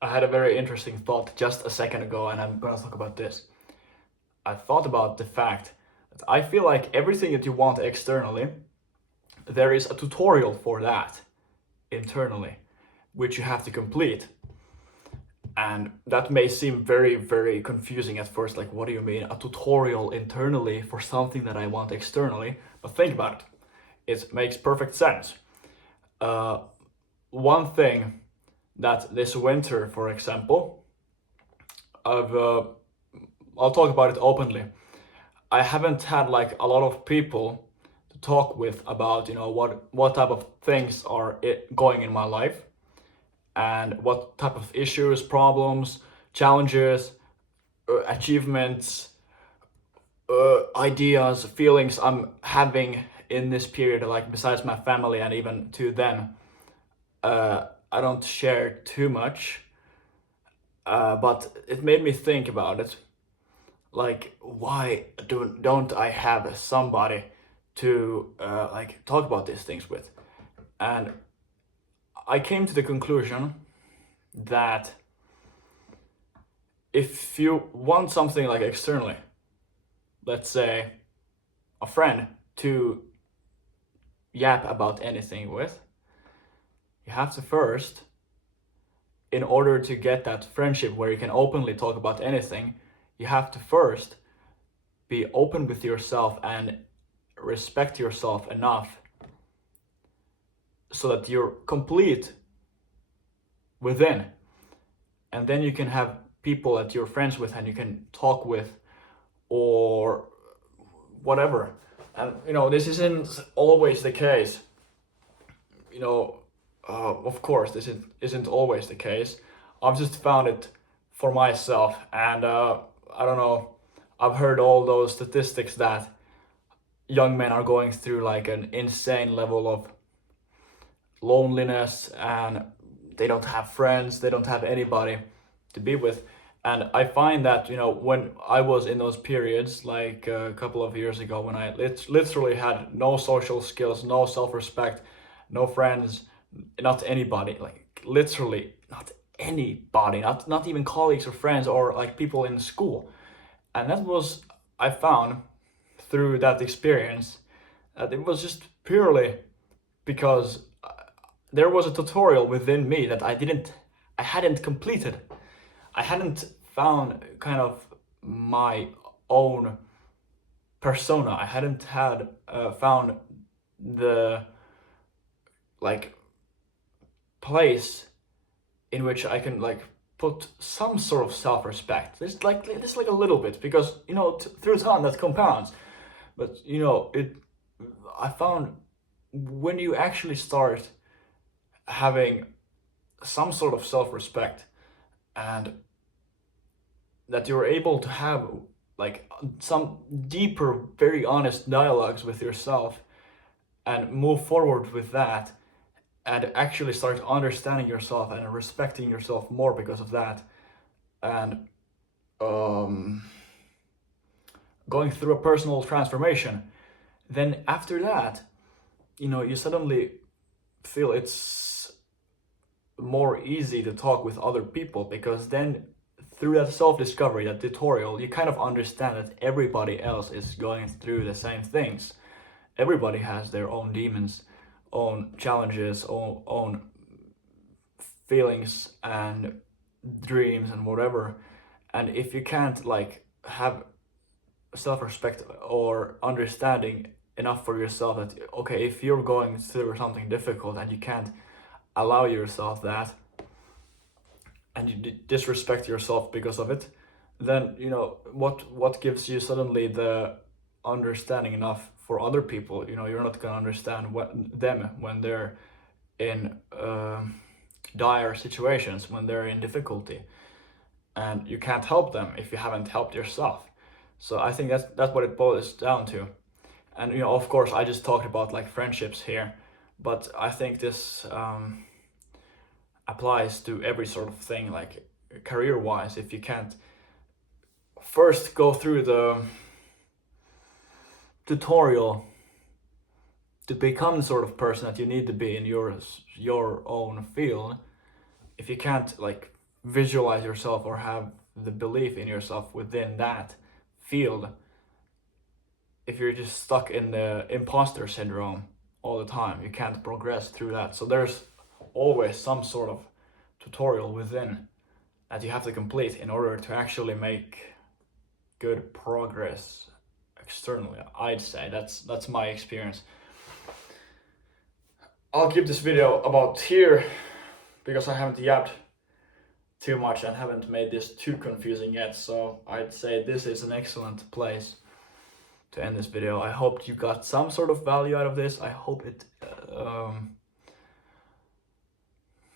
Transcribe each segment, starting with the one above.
I had a very interesting thought just a second ago, and I'm gonna talk about this. I thought about the fact that I feel like everything that you want externally, there is a tutorial for that internally, which you have to complete. And that may seem very, very confusing at first. Like, what do you mean? A tutorial internally for something that I want externally? But think about it. It makes perfect sense. Uh, One thing that this winter, for example, I've I'll talk about it openly. I haven't had like a lot of people to talk with about what type of things are going in my life and what type of issues, problems, challenges, achievements, ideas, feelings I'm having in this period. Like besides my family and even to them, I don't share too much. But it made me think about it. Like, why don't I have somebody to like talk about these things with? And I came to the conclusion that if you want something like externally, let's say a friend to yap about anything with, you have to first, in order to get that friendship where you can openly talk about anything, you have to first be open with yourself and respect yourself enough so that you're complete within. And then you can have people that you're friends with and you can talk with or whatever. And this isn't always the case. Of course, this isn't always the case. I've just found it for myself, and I don't know. I've heard all those statistics that young men are going through like an insane level of loneliness, and they don't have friends, they don't have anybody to be with. And I find that when I was in those periods, like a couple of years ago, when I literally had no social skills, no self-respect, no friends, not anybody, like literally not anybody, not even colleagues or friends or like people in school. And that was, I found through that experience, that it was just purely because there was a tutorial within me that I hadn't completed. I hadn't found kind of my own persona. I hadn't had found the like place in which I can like put some sort of self-respect. There's like a little bit, because through time that compounds. But it. I found when you actually start having some sort of self-respect, and that you're able to have like some deeper, very honest dialogues with yourself and move forward with that, and actually start understanding yourself and respecting yourself more because of that, and um, going through a personal transformation, then after that, you suddenly feel it's more easy to talk with other people, because then through that self-discovery, that tutorial, you kind of understand that everybody else is going through the same things. Everybody has their own demons, own challenges, own feelings and dreams and whatever. And if you can't like have self-respect or understanding enough for yourself that, okay, if you're going through something difficult and you can't allow yourself that, and you disrespect yourself because of it, then what gives you suddenly the understanding enough for other people? You're not gonna understand them when they're in dire situations, when they're in difficulty, and you can't help them if you haven't helped yourself. So I think that's what it boils down to. And of course, I just talked about like friendships here, but I think this applies to every sort of thing, like career wise. If you can't first go through the tutorial to become the sort of person that you need to be in your own field, if you can't like visualize yourself or have the belief in yourself within that field, if you're just stuck in the imposter syndrome all the time, you can't progress through that. So there's always some sort of tutorial within that you have to complete in order to actually make good progress externally. I'd say that's my experience. I'll keep this video about here because I haven't yapped too much and haven't made this too confusing yet. So I'd say this is an excellent place to end this video. I hope you got some sort of value out of this. I hope it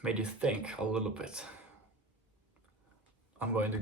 made you think a little bit. I'm going to